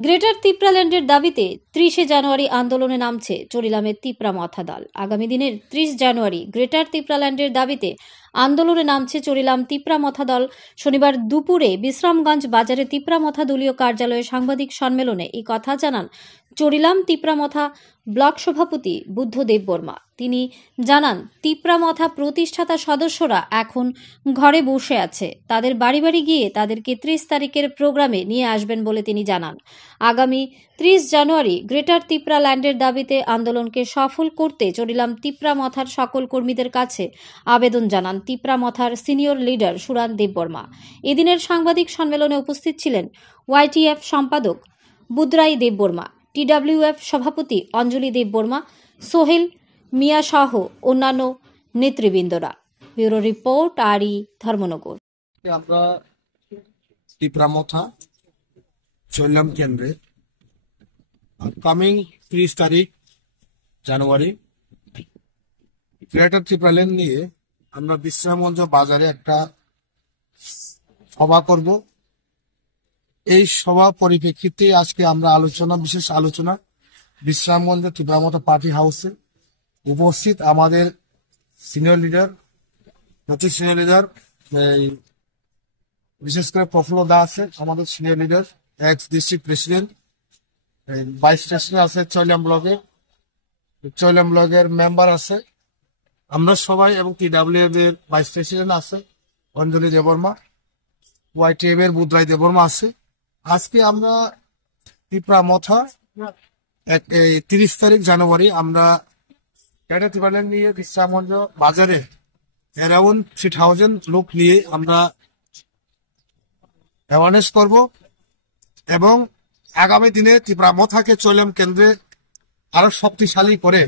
Greater তিপ্রাল্যান্ডের দাবিতে ৩০শে জানুয়ারি আন্দোলনে নামছে চরিলামের তিপ্রা মথা দল। আগামী দিনের ৩০ জানুয়ারি গ্রেটার তিপ্রাল্যান্ডের দাবিতে আন্দোলনে নামছে চরিলাম তিপ্রা মথা দল। শনিবার দুপুরে বিশ্রামগঞ্জ বাজারে তিপ্রা মথা দলীয় কার্যালয়ে সাংবাদিক সম্মেলনে এই কথা জানান চরিলাম তিপ্রা মথা ব্লক সভাপতি বুদ্ধদেব বর্মা। তিনি জানান, তিপ্রা মথা প্রতিষ্ঠাতা সদস্যরা এখন ঘরে বসে আছে, তাদের বাড়ি বাড়ি গিয়ে তাদেরকে ৩০ তারিখের প্রোগ্রামে নিয়ে আসবেন বলে তিনি জানান। আগামী ৩০ জানুয়ারি গ্রেটার তিপ্রাল্যান্ডের দাবিতে আন্দোলনকে সফল করতে চরিলাম তিপ্রা মথার সকল কর্মীদের কাছে আবেদন জানান তিপ্রা মথার সিনিয়র লিডার সুরান দেববর্মা। এদিনের সাংবাদিক সম্মেলনে উপস্থিত ছিলেন ওয়াইটিএফ সম্পাদক বুদ্রাই দেববর্মা, টিডব্লিউএফ সভাপতি অঞ্জলি দেববর্মা, সোহেল মিয়া সহ অন্যান্য নেতৃবৃন্দরা। ব্যুরো রিপোর্ট, আরই, ধর্মনগর। আমরা তিপ্রা মথা চরিলাম কেন্দ্রে কামিং 30 তারিখ জানুয়ারি গ্রেটার তিপ্রাল্যান্ড নিয়ে আমরা বিশ্রামগঞ্জ বাজারে একটা সভা করব। এই সভা পরিপ্রেক্ষিতে আজকে আমরা বিশেষ আলোচনা বিশ্রামগঞ্জ তিপ্রা মথা পার্টি হাউসে উপস্থিত আমাদের সিনিয়র লিডার বিশেষ করে প্রফুল্ল দা আছে, আমাদের senior leader, x district president, vice president আছে চৈলাম ব্লগের মেম্বার আছে আমরা সবাই, এবং টিডব্লিউএফ এর ভাইস প্রেসিডেন্ট আছে অঞ্জলি দেববর্মা, ওয়াইটিএফ এর বুদ্রাই দেববর্মা আছে। আজকে আমরা তিপ্রা মথা 30 তারিখ জানুয়ারি আমরা গ্রেটার তিপ্রাল্যান্ড নিয়ে বিশ্রামগঞ্জ বাজারে অ্যারাউন্ড 3000 লোক নিয়ে আমরা অ্যাওয়ারনেস করব এবং আগামী দিনে তিপ্রা মথাকে চরিলাম কেন্দ্রে আরো শক্তিশালী করে,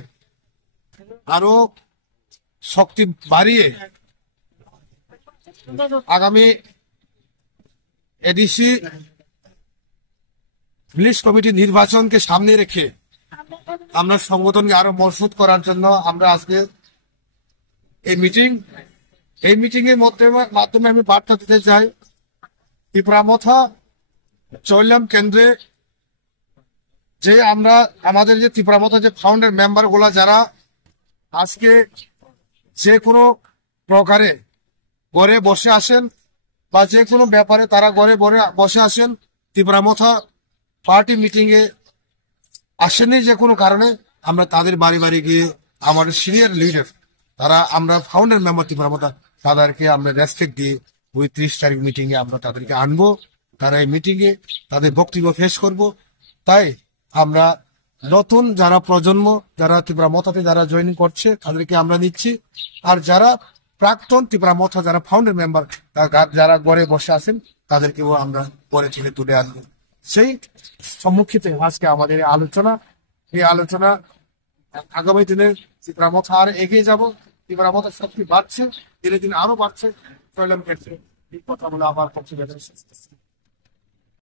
আরো শক্তি বাড়িয়ে আগামী এডিসি ভিলেজ কমিটি নির্বাচনকে সামনে রেখে আমরা সংগঠনকে আরো মজবুত করার জন্য আমরা আজকে এই মিটিং এর মাধ্যমে আমি বার্তা দিতে চাই, তিপ্রা মথা চরিলাম কেন্দ্রে যে আমরা আমাদের যে তিপ্রা মথা যে ফাউন্ডার মেম্বার গুলা যারা আজকে যে কোনো প্রকারে ঘরে বসে আসেন বা যে কোনো ব্যাপারে তারা ঘরে বসে আসেন, তিপ্রা মথা পার্টি মিটিং এ আসেনি যে কোনো কারণে, আমরা তাদের বাড়ি বাড়ি গিয়ে আমাদের সিনিয়র লিডার তারা আমরা ফাউন্ডার মেম্বার তিপ্রা মথা তাদেরকে আমরা রেসপেক্ট দিয়ে ওই 30 তারিখ মিটিং এ আমরা তাদেরকে আনবো। তারা এই মিটিং এ তাদের বক্তব্য পেশ করব। তাই আমরা নতুন যারা প্রজন্ম যারা তিপ্রা মথাতে যারা জয়েনিং করছে তাদেরকে আমরা নিচ্ছি, আর যারা প্রাক্তন তিপ্রা মথা যারা ফাউন্ডার মেম্বার যারা ঘরে বসে আছেন তাদেরকেও আমরা ঘরে থেকে তুলে আনবো। সেই সম্মুখীতে আজকে আমাদের এই আলোচনা আগামী দিনে তিপ্রা মথা আর এগিয়ে যাব, তিপ্রা মথার শক্তি বাড়ছে, দিনে দিনে আরো বাড়ছে। চরিলাম ক্ষেত্রে এই কথা বলে আমার পক্ষে